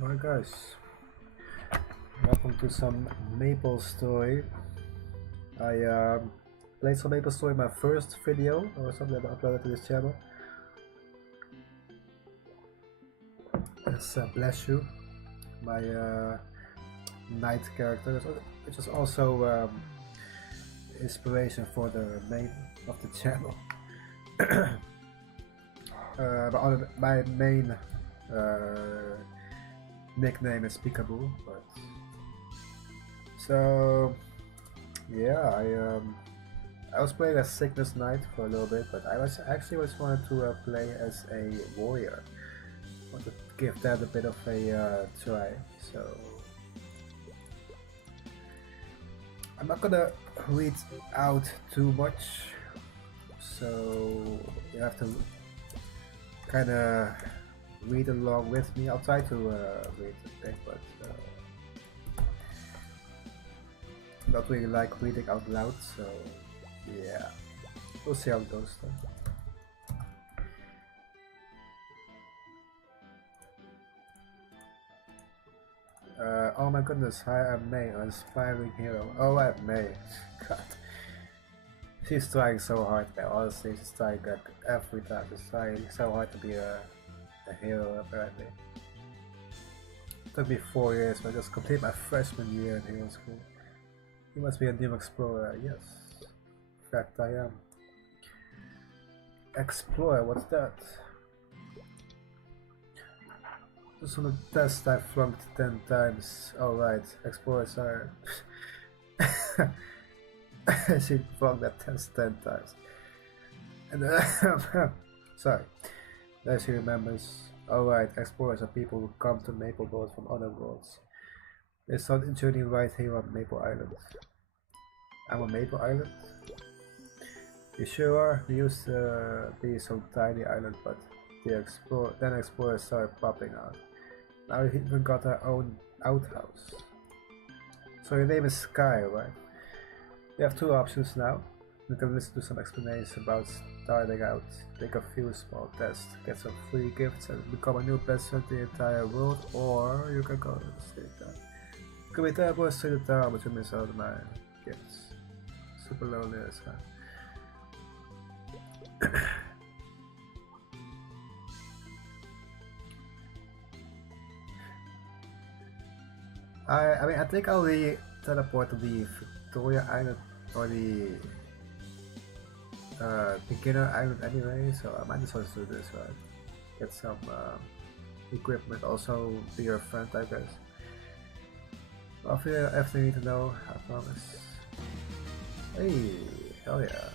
Alright guys, welcome to some Maple Story. I played some Maple Story in my first video or something that I uploaded to this channel. It's Bless You, my knight character, which is also inspiration for the name of the channel. But my main nickname is Peekaboo, but so yeah, I was playing as Sickness Knight for a little bit, but I was wanted to play as a warrior. I want to give that a bit of a try, so I'm not gonna read out too much, so you have to kind of read along with me. I'll try to read the thing, but not really like reading out loud, so yeah, we'll see how it goes then. Oh my goodness, hi, I'm May, an inspiring hero. Oh, I'm May. God. She's trying so hard, man. Honestly, she's trying every time. She's trying so hard to be a hero, apparently. It took me 4 years, but I just completed my freshman year in hero school. You must be a new explorer. Yes. In fact, I am. Explorer, what's that? Just on the test I flunked 10 times. Oh right, explorers are... she flunked that test 10 times. And sorry. There she remembers. Alright, explorers are people who come to Maple World from other worlds. They start a journey right here on Maple Island. I'm on Maple Island? You sure are? We used to be some tiny island, but then explorers started popping out. Now we even got our own outhouse. So your name is Skyyyy, right? We have two options now. You can listen to some explanations about starting out, take a few small tests, get some free gifts and become a new best friend in the entire world, or you can go to the state town. You can be terrible and stay in town, but you miss out on my gifts. Super loneliness, huh? I mean, I think I'll teleport to the Victoria Island or the beginner island anyway, so I might as well do this, right? Get some equipment, also be your friend, I guess. Offer you everything you need to know, I promise. Hey, hell yeah.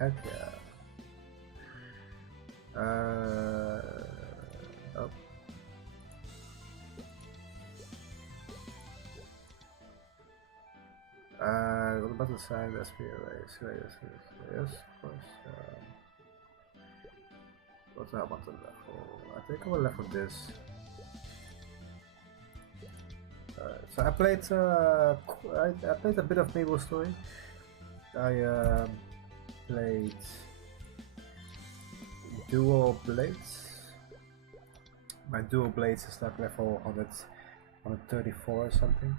Heck yeah. Oh. What about the sign? Let's be erased. Yes, of course. What do I want to level? I think I will level this. So I played I played a bit of Maple Story. I played Dual Blades. My Dual Blades is like level 100, 134 or something.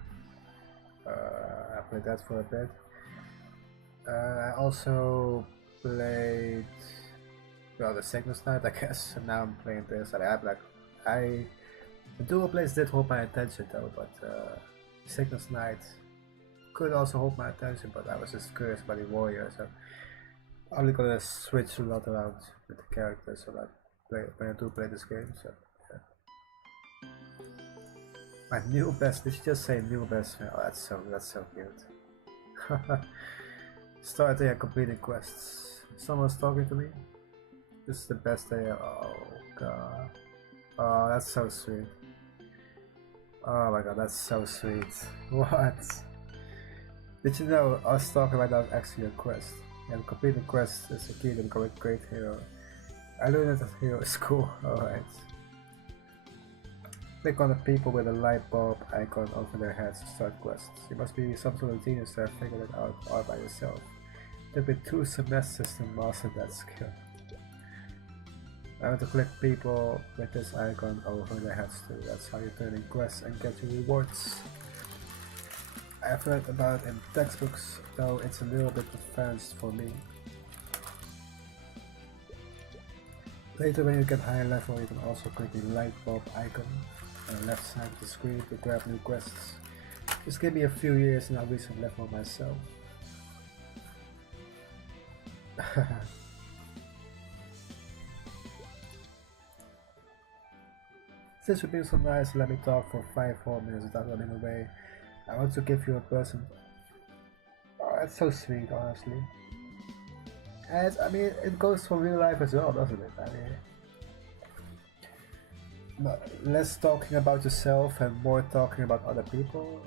I played that for a bit. I also played, well, the Sickness Knight, I guess, and now I'm playing this. And the Dual Blades did hold my attention though, but Sickness Knight could also hold my attention, but I was just curious about the warrior, so I'm only gonna switch a lot around with the characters when I do play this game. So yeah. My new best. Did you just say new best friend? Oh, that's so cute. Starting and completing quests. Someone's talking to me. This is the best day. Oh god. Oh, that's so sweet. Oh my god, that's so sweet. What? Did you know us talking about that actually a quest? And completing quests is a key to become a great hero. I learned that at hero school. Alright. Click on the people with a light bulb icon over their heads to start quests. You must be some sort of genius to have figured it out all by yourself. There have been 2 semesters to master that skill. I want to click people with this icon over their heads too. That's how you turn in quests and get your rewards. I've read about it in textbooks, though it's a little bit advanced for me. Later when you get higher level, you can also click the light bulb icon on the left side of the screen to grab new quests. Just give me a few years and I'll reach some level myself. Since you've been so nice, let me talk for 5 whole minutes without running away. I want to give you a present. Oh, that's so sweet, honestly. And I mean, it goes for real life as well, doesn't it? I mean, less talking about yourself and more talking about other people,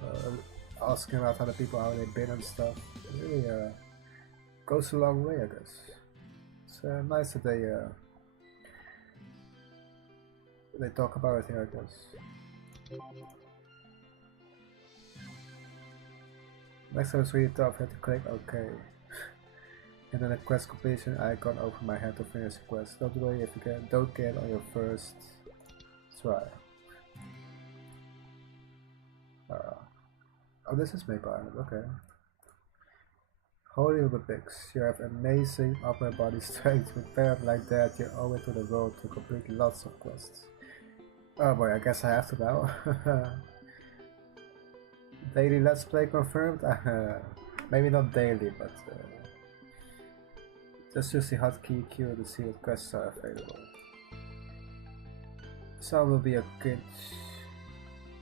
asking about other people how they've been and stuff. It really goes a long way, I guess. It's nice that they talk about it here, I guess. Next time it's really tough, you have to click OK. And then a quest completion icon over my head to finish the quest. Don't worry if you don't get it on your first try. Oh, this is Maple Island, okay. Holy little pigs, you have amazing upper body strength. With parent like that, you owe it to the world to complete lots of quests. Oh boy, I guess I have to now. Daily Let's Play confirmed? Maybe not daily, but just use the hotkey Q to see what quests are available. Some will be a cringe,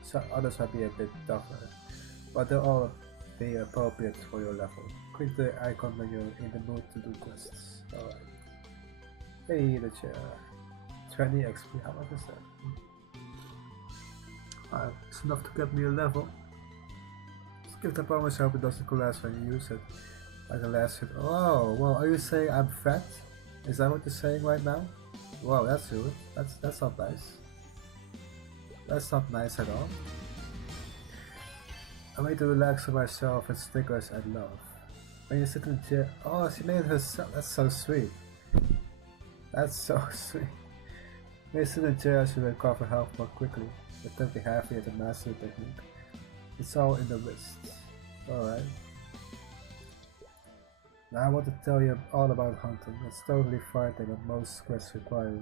some others might be a bit tougher, but they'll all be appropriate for your level. Click the icon when you're in the mood to do quests. Alright. Hey, the chair. 20 XP, how much is that? It's enough to get me a level. Just give the promise, I hope it doesn't collapse when you use it. Like the last hit. Oh, well, are you saying I'm fat? Is that what you're saying right now? Wow, that's rude. That's not nice. That's not nice at all. I made to relax for myself and Snickers and love. When you sit in the chair. Oh, she made it herself. That's so sweet. That's so sweet. When you sit in the chair, she will recover health more quickly. Attempting heavy at the master technique. It's all in the wrists. Alright. Now I want to tell you all about hunting. It's totally fighting what most quests require.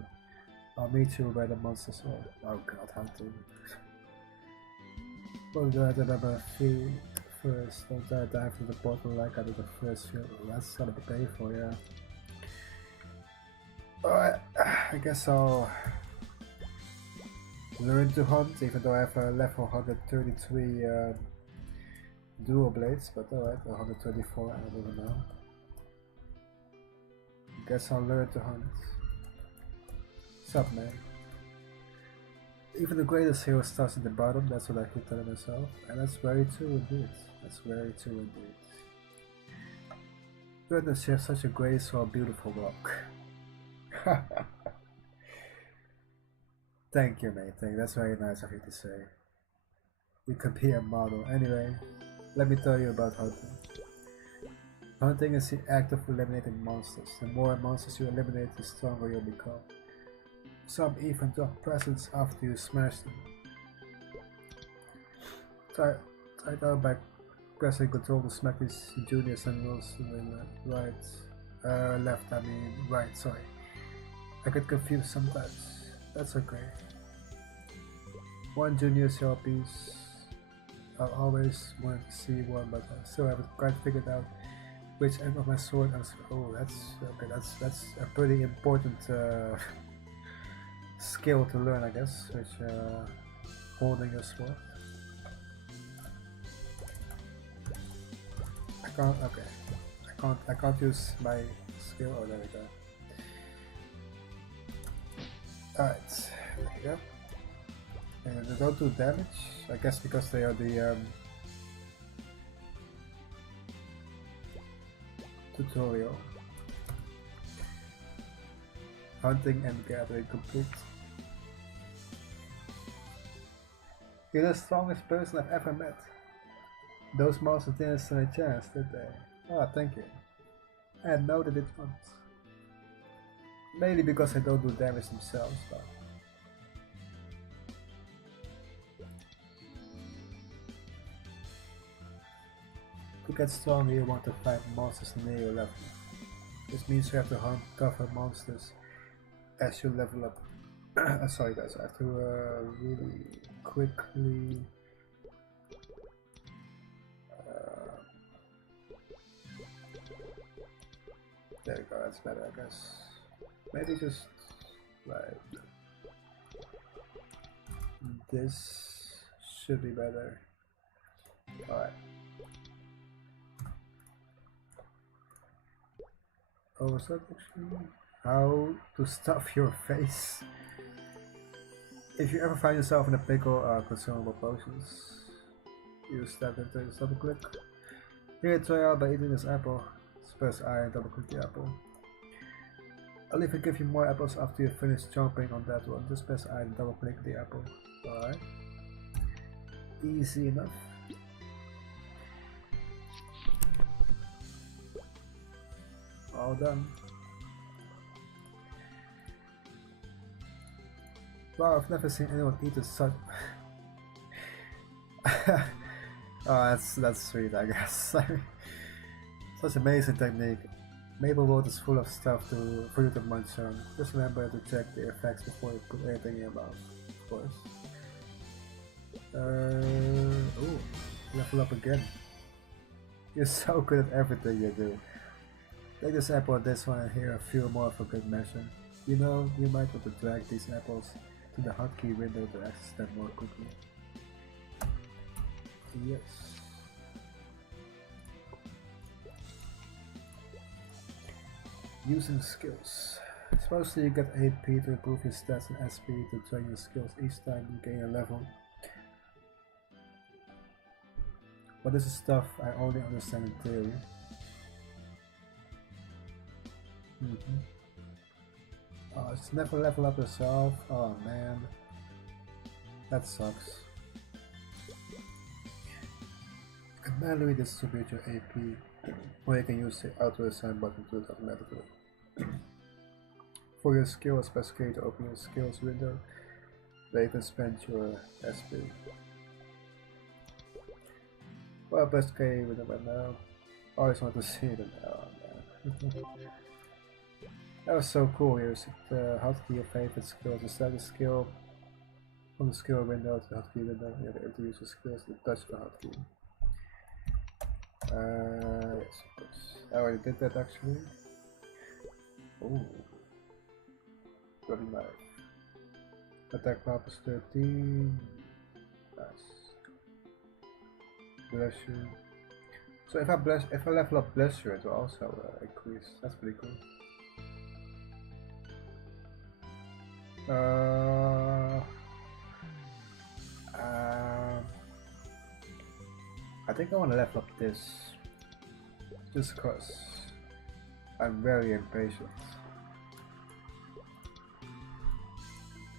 I'll meet you where the monsters are. Oh god, hunting. Well, I remember feet first. Don't dive into the portal like I did the first few. That's gonna be painful, yeah. Alright, I guess I'll learn to hunt, even though I have a level 133 dual blades, but alright, 124, I don't even know. Guess I'll learn to hunt. Sup, man? Even the greatest hero starts at the bottom, that's what I keep telling myself. And that's very true indeed. That's very true indeed. Goodness, you have such a graceful, beautiful walk. Thank you, mate. That's very nice of you to say. You could be a model. Anyway, let me tell you about hunting. Hunting is the act of eliminating monsters. The more monsters you eliminate, the stronger you'll become. Some even drop presents after you smash them. Try out by pressing Control to smack these junior sentinels to the right. Left, I mean right, sorry. I get confused sometimes. That's okay. One junior shell piece. I always wanted to see one, but I still haven't quite figured out which end of my sword. Oh, that's okay. That's a pretty important skill to learn, I guess. Which holding your sword. I can't. Okay. I can't use my skill. Oh, there we go. Alright, there we go. And they don't do damage, I guess because they are the tutorial. Hunting and gathering complete. You're the strongest person I've ever met. Those monsters didn't stand a chance, did they? Oh, thank you. I had no they did not. Mainly because they don't do damage themselves, but to get stronger you want to fight monsters near your level. This means you have to hunt tougher monsters as you level up. Sorry guys, I have to really quickly there you go, that's better I guess. Maybe just like this should be better. Alright. Oh, what's that actually? How to stuff your face. If you ever find yourself in a pickle or consumable potions, use that into just double click. Here, try out by eating this apple. Press I and double click the apple. I'll even give you more apples after you finish jumping on that one. Just press I and double click the apple. Alright. Easy enough. All done. Wow, I've never seen anyone eat such. Oh, that's sweet, I guess. Such amazing technique. Maple is full of stuff for you to munch on. Just remember to check the effects before you put anything in your mouth, of course. Ooh, level up again. You're so good at everything you do. Take this apple and this one and here a few more for good measure. You know, you might want to drag these apples to the hotkey window to access them more quickly. Yes. Using skills. Supposedly you get AP to improve your stats and SP to train your skills each time you gain a level. But this is stuff I only understand in theory. Oh, it's never level up yourself. Oh man. That sucks. You can manually distribute your AP, or you can use the auto assign button to do it automatically. For your skills, press K to open your skills window, where you can spend your SP. Well, press K with it right now. I always want to see it. Oh man. That was so cool. You set the hotkey your favorite skill to set a skill from the skill window to the hotkey window. You have to use the skills to touch the hotkey. Yes, of course. I already did that actually. Ooh. Bloody knife. Attack power is 13. Nice. Bless you. So if I level up bless you, it will also increase. That's pretty cool. I think I want to level up this just cause I'm very impatient.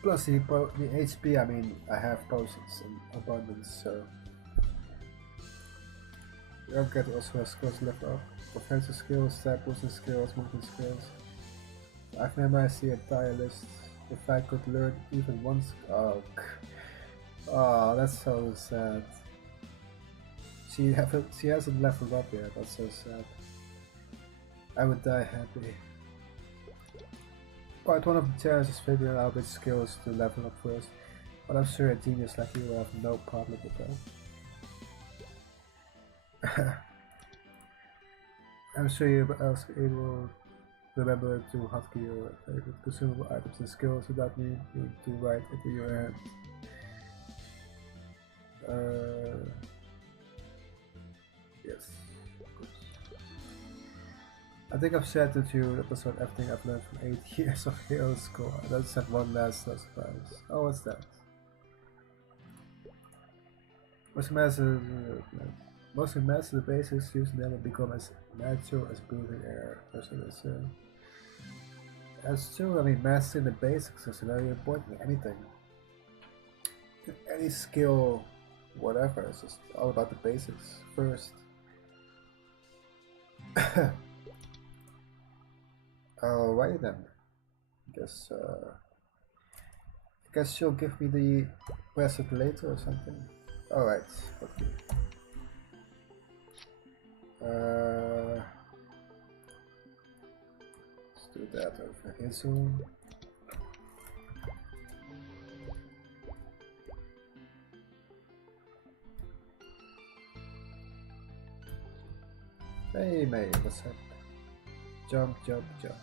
Plus the HP, I mean, I have potions in abundance, so you don't get also skills left up. Offensive skills, stat boosting skills, movement skills. I've memorized the entire list. If I could learn even one skill. Oh, that's so sad. She hasn't leveled up yet, that's so sad. I would die happy. Part one of the challenge is figuring out which skills to level up first, but I'm sure a genius like you will have no problem with that. I'm sure you will remember to hotkey your favorite consumable items and skills without me being too right into your hand. Yes, of course. I think I've shared with you episode everything I've learned from 8 years of Hero School. I just have one last surprise. Oh, what's that? Mostly master the basics, using them to become as natural as breathing air. That's true, I mean, mastering the basics is very important in anything. Any skill, whatever, it's just all about the basics first. Alrighty then. Guess I guess she'll give me the recipe later or something. Alright, okay. Let's do that over here soon. Hey mate, what's up? Jump, jump, jump.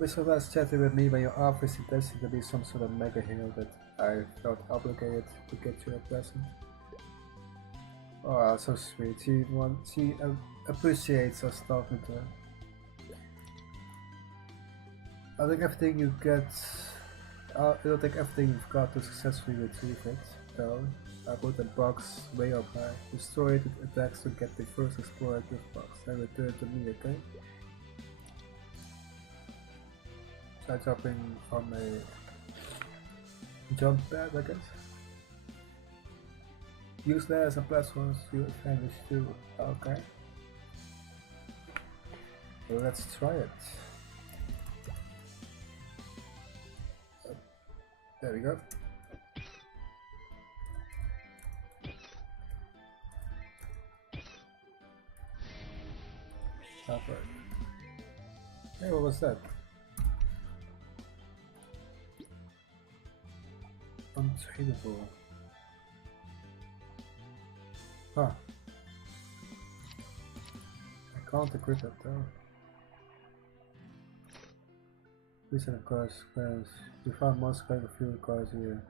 Be so nice chatting with me when your office is destined to be some sort of mega hero that I felt obligated to get you a present. Oh, so sweet. She appreciates us talking to her. I think everything you get, I don't think everything you've got to successfully retrieve it, though. I put the box way up high. Destroy the attacks to get the first Explorer gift box, then return it to me, okay? Try jumping from a jump pad, I guess. Use that as a platform to your advantage too. Okay. Well, let's try it. There we go. Right. Hey, what was that? Untrainable. Huh. I can't equip it though. Reset of course, because you found most kind of fuel cars here.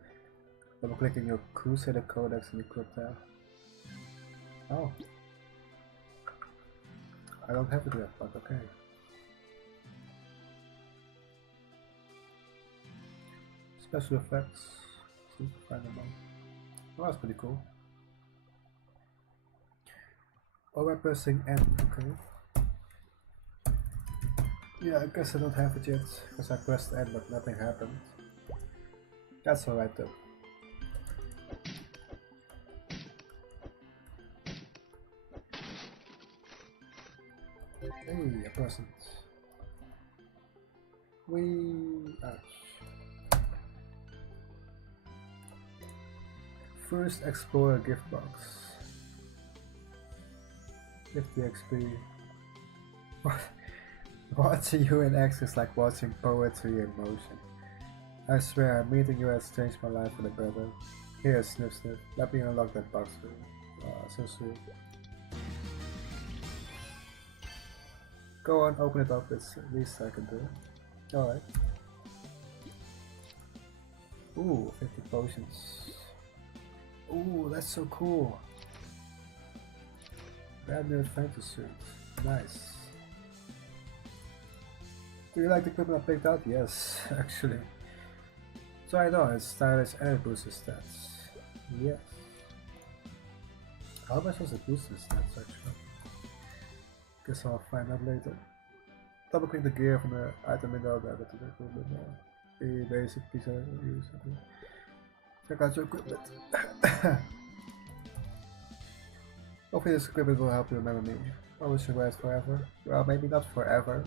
Double clicking your Crusader Codex and equip that. Oh. I don't have it yet, but okay. Special effects. Seems to find them all. Oh, that's pretty cool. Oh, by pressing N, okay. Yeah, I guess I don't have it yet, because I pressed N but nothing happened. That's alright though. Hey, a present. Ouch. First Explorer gift box. 50 XP. Watching you in action is like watching poetry in motion. I swear, meeting you has changed my life for the better. Here, sniff sniff. Let me unlock that box for you. So sweet. Go on, open it up, it's at least I can do it. Alright. Ooh, 50 potions. Ooh, that's so cool. Brand new fantasy suit. Nice. Do you like the equipment I picked out? Yes, actually. Try it on, it's stylish and it boosts your stats. Yes. How am I supposed to boost the stats actually? Guess I'll find out later. Double click the gear from the item window to get to the equipment. The basic piece of use. Check out your equipment. Hopefully this equipment will help you remember me. I wish you last forever. Well, maybe not forever.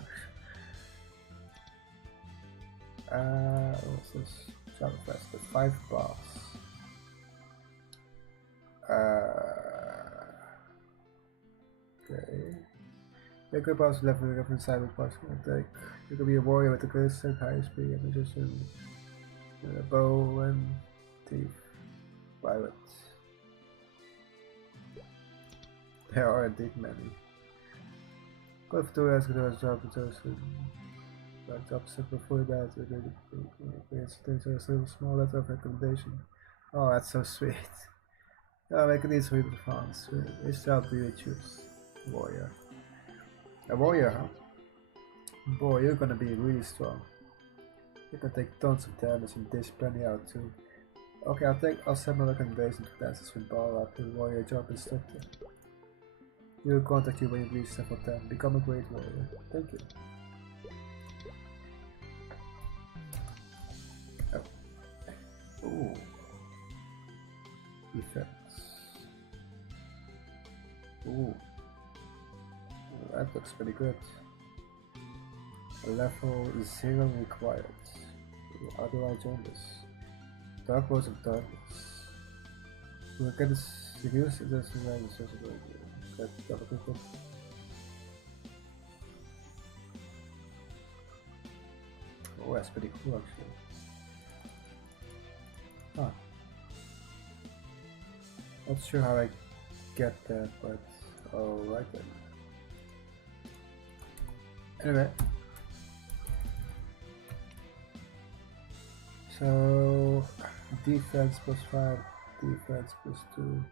What's this? Shadow Quest, the 5 boss. Okay. Take a boss level different side of boss can take. You can be a warrior with a greatest strength, high speed, and magician, with a bow and teeth. Pirate. There are indeed many. Go for 2 hours, do a job with those job set before that. There's a small letter of recommendation. Oh, that's so sweet. Yeah, make it easy with the fonts. Which job do you choose? Warrior. A warrior, huh? Boy, you're gonna be really strong. You can take tons of damage and dish plenty out too. Okay, I'll send my recommendation to dances with Brawlhalla to warrior job instructor. We will contact you when you reach level 10. Become a great warrior. Thank you. Oh. Ooh. Effects. Ooh. That looks pretty good. Level 0 required. How do I join this? Dark Worlds of Darkness. We'll get this reduced it doesn't matter get double click it. Oh, that's pretty cool actually. Huh. Not sure how I get that, but alright then. Anyway. So defense +5, defense +2.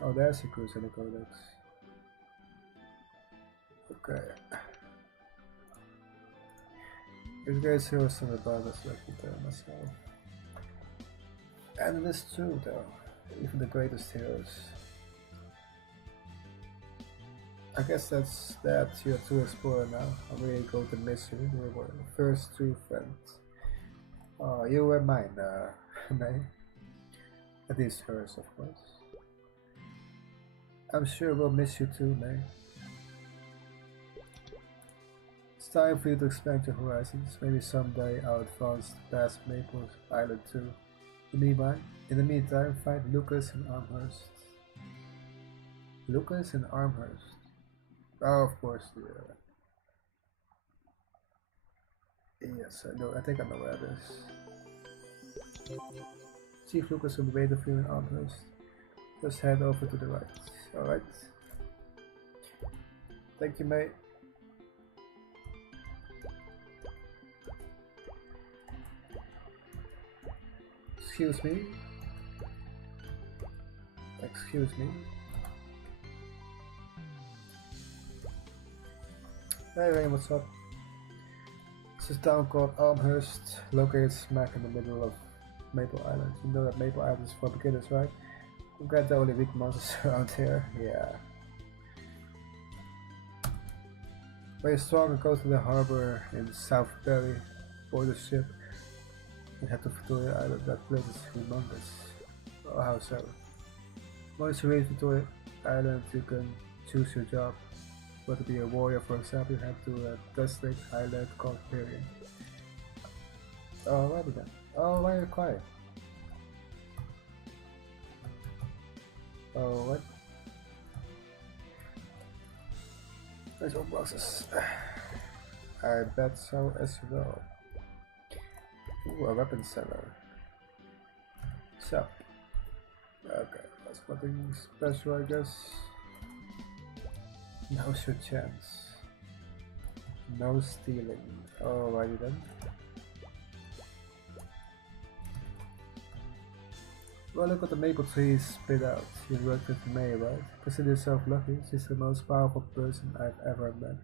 Oh, there's a Crusader Codex. Okay. This guy's here was some about us, let me tell myself. And it is true though, even the greatest heroes. I guess that's that. You're to explore now. I'm really going to miss you. We were the first true friends. Oh, you were mine, May. At least hers, of course. I'm sure we'll miss you too, May. It's time for you to expand your horizons. Maybe someday I'll advance past Maple Island too. In the meantime, find Lucas and Armhurst. Lucas and Armhurst. Oh, of course, yeah. Yes, I know. I think I know where it is. Chief Lucas will be waiting for you in Armhurst. Just head over to the right. Alright. Thank you, mate. Excuse me. Excuse me. Hey Ray, what's up? This is a town called Elmhurst, located smack in the middle of Maple Island. You know that Maple Island is for beginners, right? We've got the only weak monsters around here. Yeah. When you're strong, go to the harbor in South Berry, board the ship, and head to Victoria Island. That place is humongous. Oh, how so? Once you reach Victoria Island, you can choose your job. But to be a warrior, for example, you have to a desolate island called Period. Oh, alrighty then. Oh, why are you quiet? Oh, what? There's all boxes. I bet so as well. Ooh, a weapon seller. So. Okay, that's nothing special, I guess. Now's your chance. No stealing. Alrighty then. Well, look what the maple trees spit out. You worked with May, right? Consider yourself lucky. She's the most powerful person I've ever met.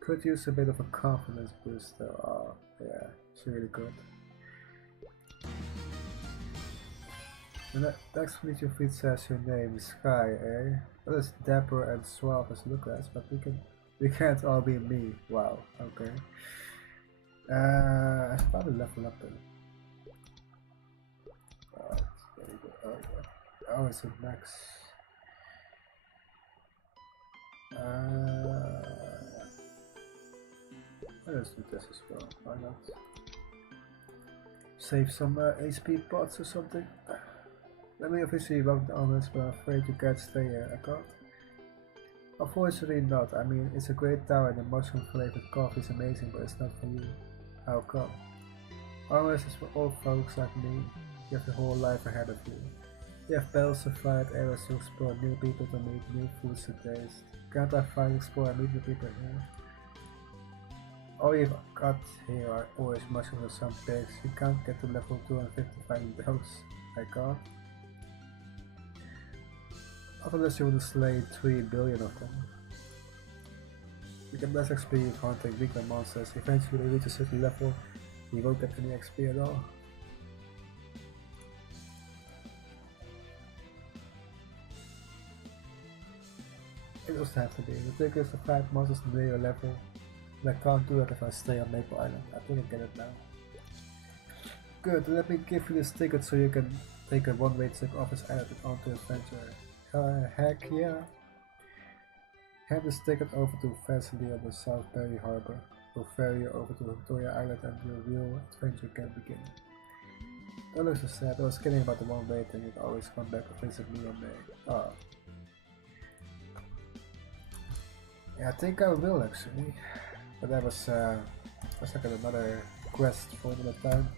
Could use a bit of a confidence boost though. Oh, yeah, she's really good. The next meet your feet says your name is Skyyyy, eh? Well, as dapper and suave as Lucas, but we can't all be me. Wow, okay. I should probably level up then. Very good. Oh, it's a max. Let's do this as well. Why not? Save some HP pots or something. Let me officially walk the honors, but I'm afraid you can't stay here, I can't. Unfortunately not. I mean, it's a great tower and the mushroom flavored coffee is amazing, but it's not for you. How come? Honors is for old folks like me. You have your whole life ahead of you. You have battles to fight, areas to explore, new people to meet, new foods to taste. Can't I find, explore and meet new people here? All you've got here are always mushrooms or some pigs. You can't get to level 250 finding those. I can't. Not unless you want to slay 3 billion of them. You get less XP hunting weaker monsters. Eventually they reach a certain level, you won't get any XP at all. It doesn't have to be. The tickets to 5 monsters near your level. And I can't do that if I stay on Maple Island. I think I get it now. Good, let me give you this ticket so you can take a one-way trip off this island onto adventure. Heck yeah. Hand this ticket over to Vasily on the South Berry Harbor. will ferry you over to Victoria Island and your real adventure can begin. That looks so sad. I was kidding about the one way thing. You'd always come back to visit me on May. Oh. Yeah, I think I will actually. But that was like another quest for another time.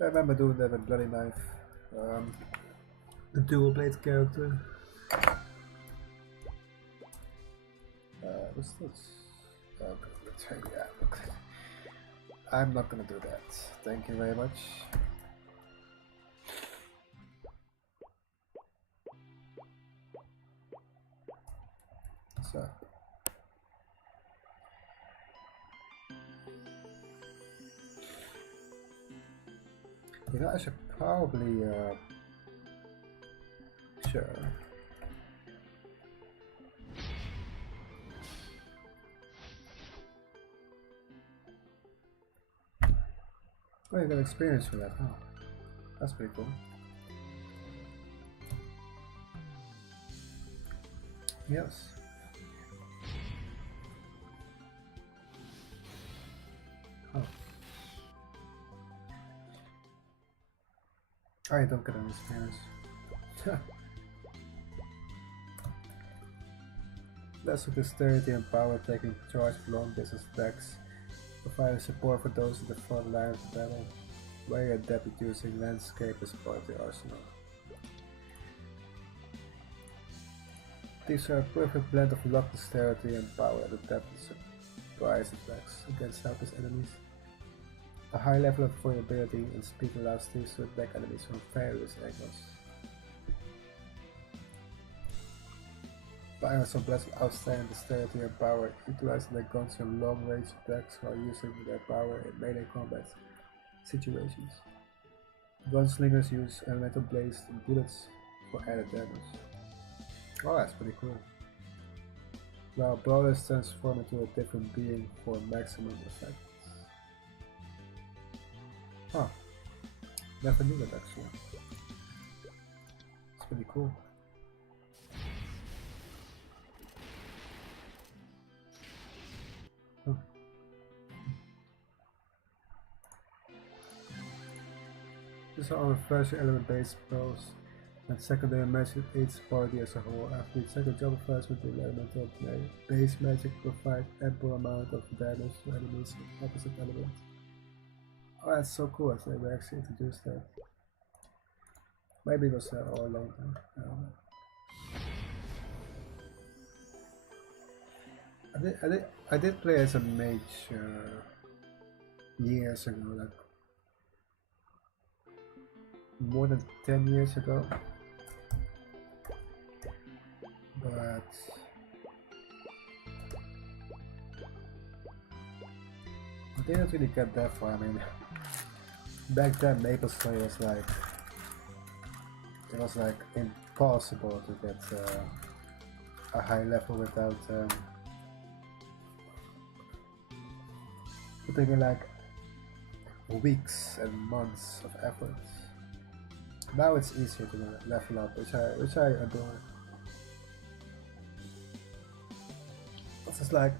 I remember doing that with Bloody Knife. The dual blade character. What's this? Okay, yeah, okay. I'm not gonna do that. Thank you very much. So. You know, I should probably, sure. Oh, you got experience for that, huh? That's pretty cool. Yes. Oh. I don't get any experience. Less with dexterity and power taking charge of long distance attacks. Providing support for those at the front line of the battle. Very adept at using landscape as part of the arsenal. These are a perfect blend of luck, dexterity and power at adept at surprise attacks against helpless enemies. A high level of avoidability and speed allows thieves to attack enemies from various angles. Pirates are blessed with outstanding dexterity and power, utilizing their guns in long-range attacks while using their power in melee combat situations. Gunslingers use elemental blades and bullets for added damage. Oh, that's pretty cool. While brawlers transform into a different being for maximum effect. Huh. Never knew that actually. It's pretty cool. Huh. These are all first element based spells and secondary magic aids party as a whole. After the second jump first with the elemental base magic provide ample amount of damage to enemies with opposite elements. Oh, that's so cool that they actually introduced that. Maybe it was all along. I don't know. I did play as a mage years ago, like more than 10 years ago. But I didn't really get that far. I mean, back then Maple Story was like, it was like impossible to get a high level without putting in like weeks and months of effort. Now it's easier to level up, which I adore. It's just like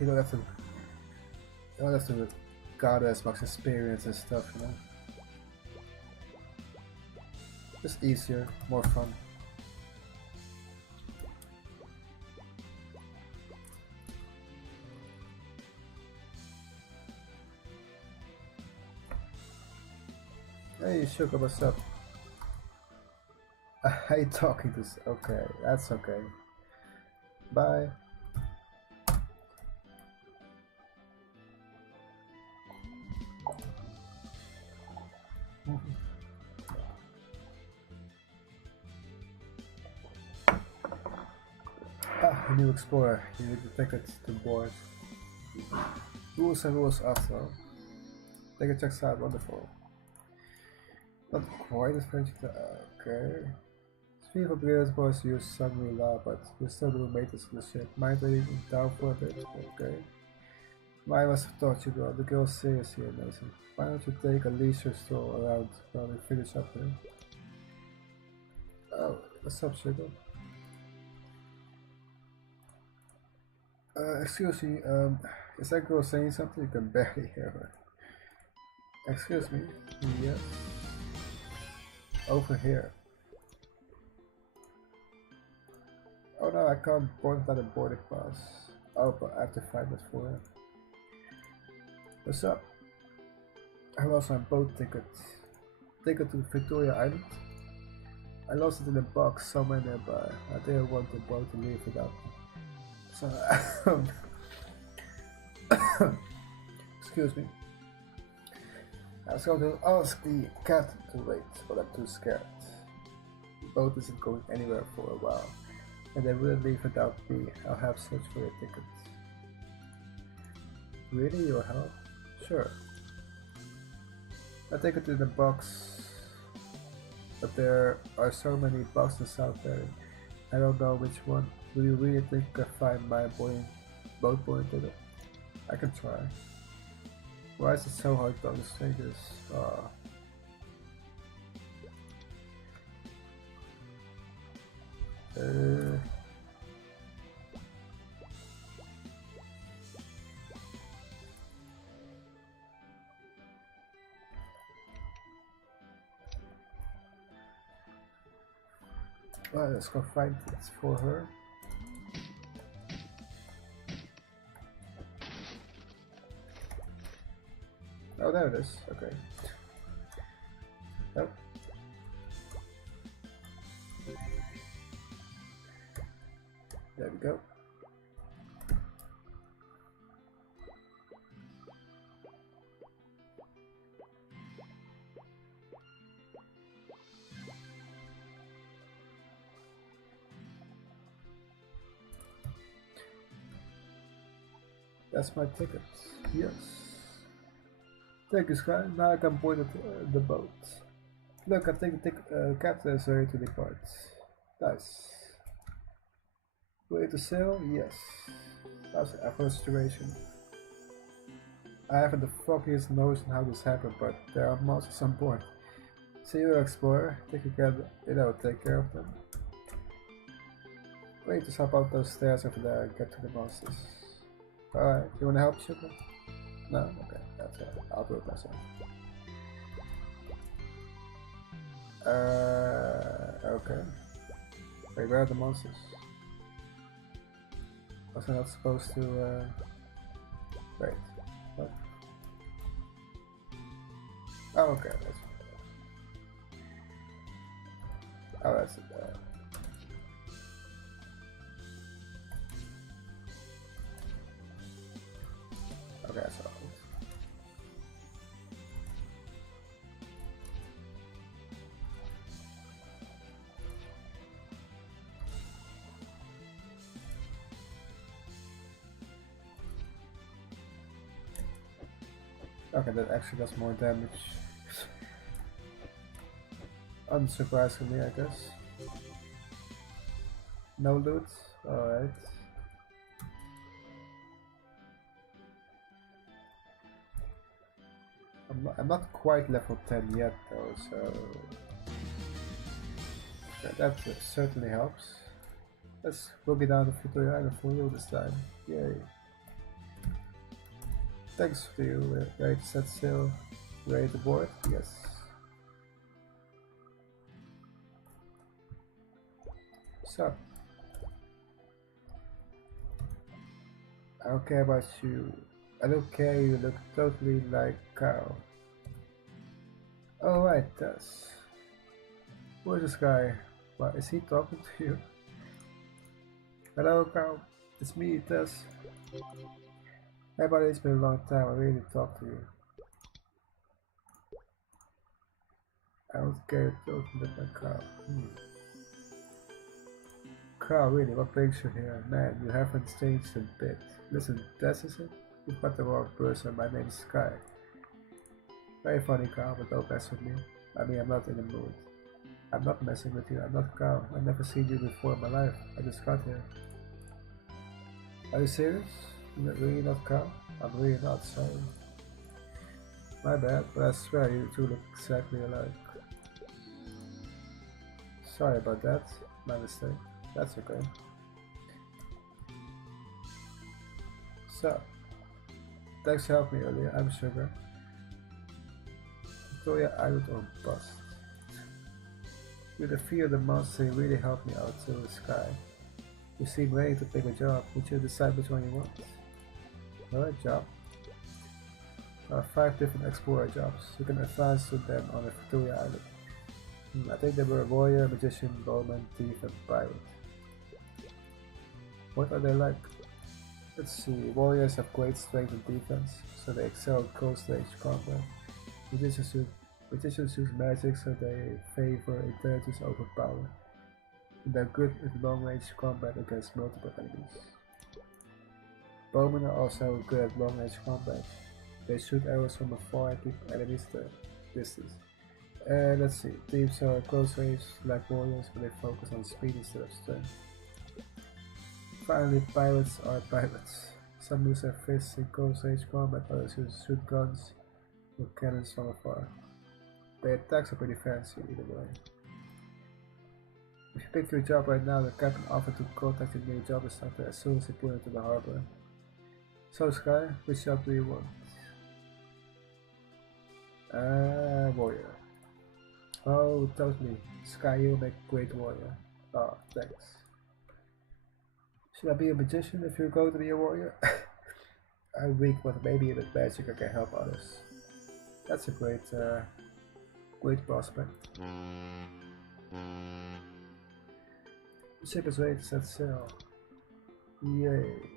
you don't have to gather as much experience and stuff, you know. Just easier, more fun. Hey Sugar, what's up? I hate talking to okay, that's okay. Bye. A new explorer. You need to take it to board. Rules and rules after all. Take a check out, wonderful. Not quite as French. Okay. Speed of players boys use Skyyyy, but we still do maintenance to the ship. Mind reading it down for a bit? Okay. I must have taught you well. The girl's seriously amazing. Why don't you take a leisure stroll around while we finish up here? Oh, what's up, Sugar? Excuse me, is that girl saying something? You can barely hear her. Excuse me, yes. Over here. Oh no, I can't board without a boarding pass. Oh, but I have to find it for her. What's up? I lost my boat ticket. Ticket to Victoria Island. I lost it in a box somewhere nearby. I didn't want the boat to leave without me. So, excuse me. I was going to ask the captain to wait, but I'm too scared. The boat isn't going anywhere for a while, and they will leave without me. I'll have search for your ticket. Really, your help? Sure. I take it in the box, but there are so many boxes out there. I don't know which one. Do you really think I can find my boat boarding ticket? I can try. Why is it so hard to understand this? Well, let's go find it for her. Oh, there it is. Okay. Yep. There we go. That's my ticket. Yes. Thank you, Sky. Now I can board the boat. Look, I think the captain is ready to depart. Nice. Ready to sail? Yes. That's an effort situation. I haven't the foggiest notion how this happened, but there are monsters on board. See you, explorer. Take care of them. Wait to hop out those stairs over there and get to the monsters. Alright, you wanna help, Sugar? No? Okay, that's it. I'll do it myself. Okay. Wait, where are the monsters? Was I not supposed to, wait. What? Oh, okay, that's oh, that's it. Okay, I saw it. Okay, that actually does more damage. Unsurprisingly, I guess. No loot? Alright. I'm not quite level 10 yet though, so that certainly helps. We'll be down to Victoria Island for you this time. Yay. Thanks to you. Ready to set sail? Ready to board? Yes. So, I don't care about you. I don't care, you look totally like Carl. Oh right, Tess. Who is this guy? Why is he talking to you? Hello Carl, it's me, Tess. Hey buddy, it's been a long time, I really need to talk to you. I don't care, you totally look like Carl. Carl, really, what brings you here? Man, you haven't changed a bit. Listen, Tess is it? You've got the wrong person, my name is Skyy. Very funny, Carl, but don't mess with me. I mean, I'm not in the mood. I'm not messing with you, I'm not Carl. I've never seen you before in my life. I just got here. Are you serious? You're really not Carl? I'm really not, sorry. My bad, but I swear you two look exactly alike. Sorry about that. My mistake. That's okay. up? Thanks for helping me earlier. I'm Sugar. Victoria Island or bust. With the fear of the monster, you really helped me out too, Sky. You seem ready to pick a job. Would you decide which one you want? Alright, job. There are 5 different explorer jobs. You can advance to them on the Victoria Island. I think they were warrior, magician, bowman, thief, and pirate. What are they like? Let's see. Warriors have great strength and defense, so they excel at close range combat. Magicians use magic, so they favor intelligence over power. And they're good in long range combat against multiple enemies. Bowmen are also good at long range combat. They shoot arrows from afar and keep enemies at a distance. Let's see. Thieves are close range like warriors, but they focus on speed instead of strength. Finally, pirates are pirates. Some use their fists in close range combat, others shoot guns or cannons from afar. Their attacks are pretty fancy either way. If you pick your job right now, the captain offered to contact your new job instructor as soon as you pull into the harbor. So Sky, which job do you want? Warrior. Oh, totally. Skyyyy will make a great warrior. Oh, thanks. Should I be a magician if you're going to be a warrior? I'm weak, but maybe with magic I can help others. That's a great prospect. The ship is ready to set sail. Yay.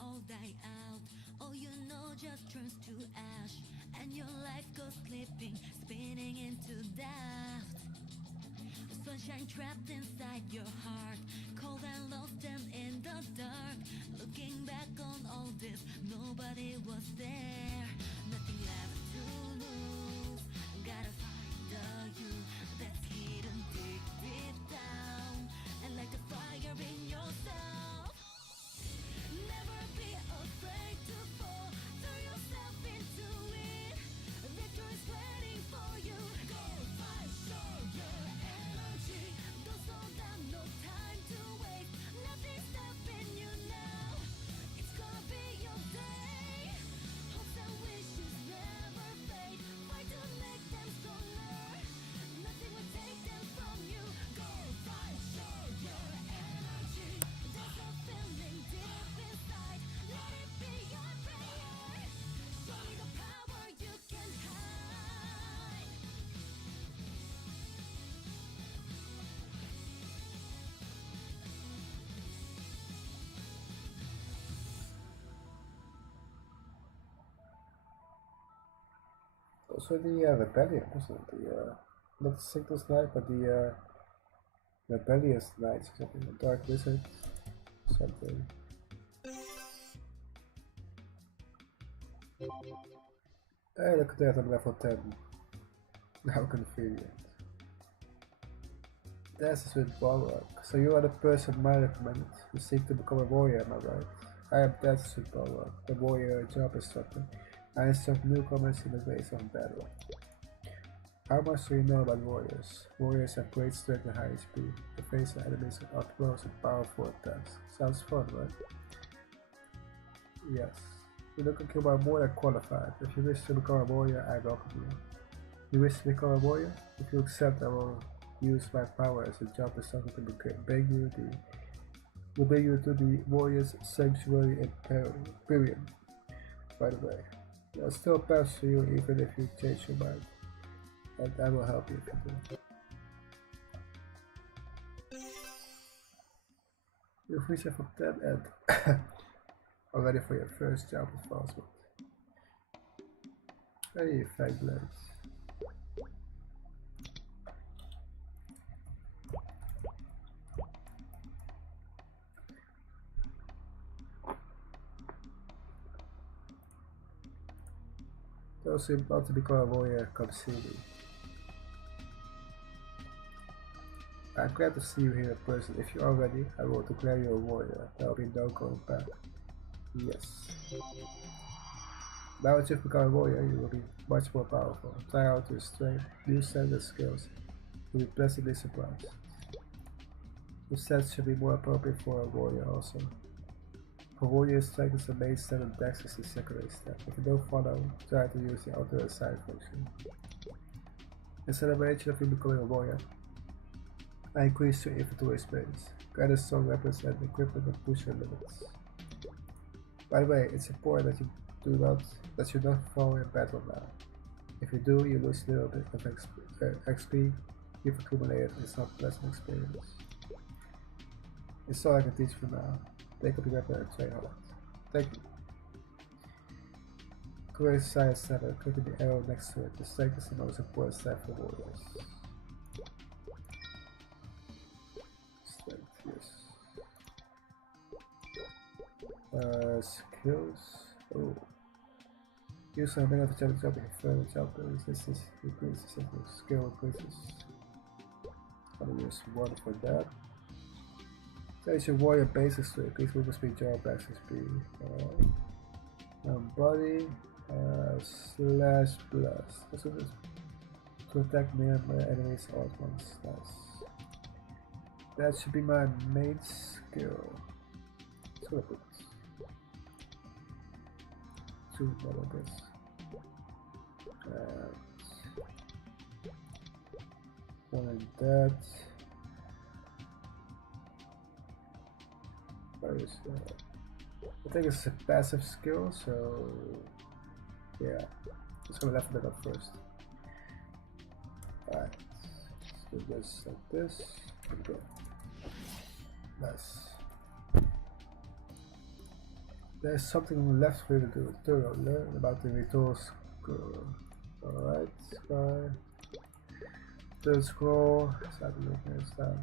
All die out, all you know just turns to ash, and your life goes slipping, spinning into doubt. Sunshine trapped inside your heart, cold and lost and in the dark. Looking back on all this, nobody was there. Nothing left to lose. Gotta find the you that's hidden deep, deep down, and like the fire in yourself. Never be afraid to fall, throw yourself into it. Victory's waiting for you. Go fight, show your energy. Don't slow down, no time to waste. Nothing's stopping you now. It's gonna be your day. Hopes and wishes never fade. Fight to make them stronger. Nothing will take them from you. Go fight, show your energy. There's a feeling deep inside. Let it be your prayer. Show me the power you can hide. Also the rebellion, wasn't it? Not the Signals Knight, but the rebellious knights or something. The Dark Wizard, something. Hey, look at that, I'm level 10. How convenient. Dances with Balrog. So you are the person I recommended. You seek to become a warrior, am I right? I am Dances with Balrog, the warrior job instructor. I instruct newcomers in the ways of battle. How much do you know about warriors? Warriors have great strength and high HP. They face enemies up close and powerful attacks. Sounds fun, right? Yes. You look like you are more than qualified. If you wish to become a warrior, I welcome you. You wish to become a warrior? If you accept, I will use my power as a job instructor to bring you to the warriors' sanctuary in Pyrian. By the way, I'll still pass to you even if you change your mind. And I will help you if you do. You've reached level 10 and already for your first job advancement. Hey, fine blades. Also, if you want to become a warrior, come see me. I'm glad to see you here in person. If you are ready, I will declare you a warrior. There will be no going back. Yes. Now that you've become a warrior, you will be much more powerful. Try out your strength, new standard skills. You'll be pleasantly surprised. Your stats should be more appropriate for a warrior also. For warrior strength is the main stat and dex is the secondary stat. If you don't follow, try to use the auto assign function. In celebration of you becoming a warrior, I increased your inventory space, gather strong weapons and equipment and push your limits. By the way, it's important that you not fall in battle now. If you do, you lose a little bit of XP you've accumulated. It's not pleasant experience. It's all I can teach for now. Take up your weapon and train hard. Thank you. Courage science center, clicking the arrow next to it. The strength is the most important stat for warriors. Strength, yes. Skills. Oh. Use a minute of jumping further jump resistance increases and skill increases. I'm gonna use one for that. Change your warrior basics to increase movement speed, jump, access speed. Body slash blast. This is to attack near my enemies all at once. Nice. That should be my main skill. So I put two more of this. And one like that. I think it's a passive skill, so yeah, just gonna level it up first. Alright, let's do this like this, and go. Nice. There's something left for you to do. Tutorial, learn about the ritual scroll. Alright, Skyyyy. Third scroll, start looking at that.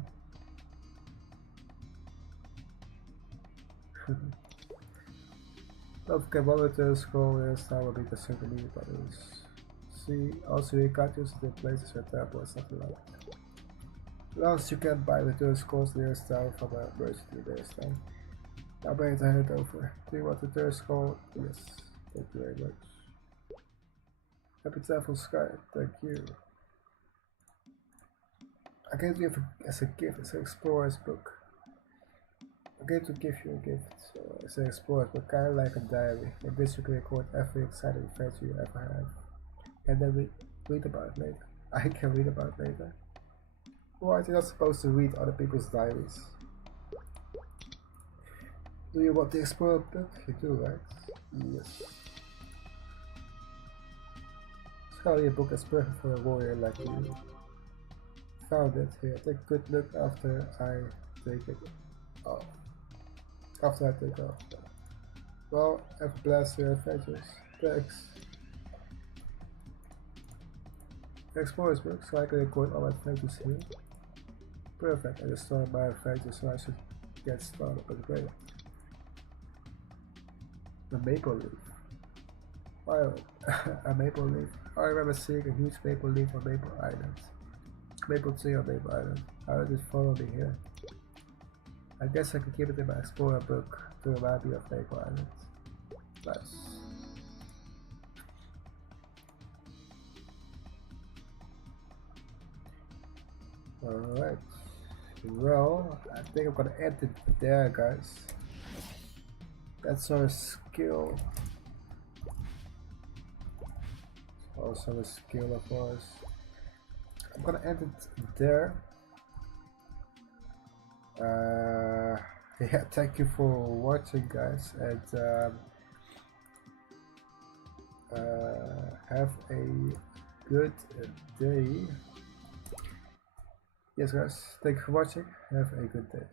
Don't forget what with the scroll is, that will be the certainty buttons. See, also you can't use the places where temple is not allowed. Last you can buy the third scrolls nearest town from a merchant nearest town. I'm ready to hand it over. Do you want the third scroll? Yes. Thank you very much. Happy travel, Skyyyy. Thank you. I gave you as a gift. It's an explorer's book. I'm going to give you a gift. So it's an explorer's book, kind of like a diary. In this you can record every exciting adventure you ever had. And then read about it later. I can read about it later. What? You're not supposed to read other people's diaries. Do you want the explorer book? You do, right? Yes. Skyyyy book is perfect for a warrior like you. Found it here. Take a good look after I take it off. After I take off. Well, have a blast your adventures. Thanks. Explorer's book, so I can record all my adventures here. Perfect. I just started my adventures, so I should get started with the great. A maple leaf. Wow, a maple leaf. I remember seeing a huge maple leaf on Maple Island. Maple tree on Maple Island. How did it follow me here? I guess I could keep it in my explorer book to remind me of Maple Island. Nice. Alright. Well, I think I'm gonna end it there, guys. That's our skill. Also a skill of ours. I'm gonna end it there. Yeah, thank you for watching, guys, and have a good day. Yes, guys, thank you for watching. Have a good day.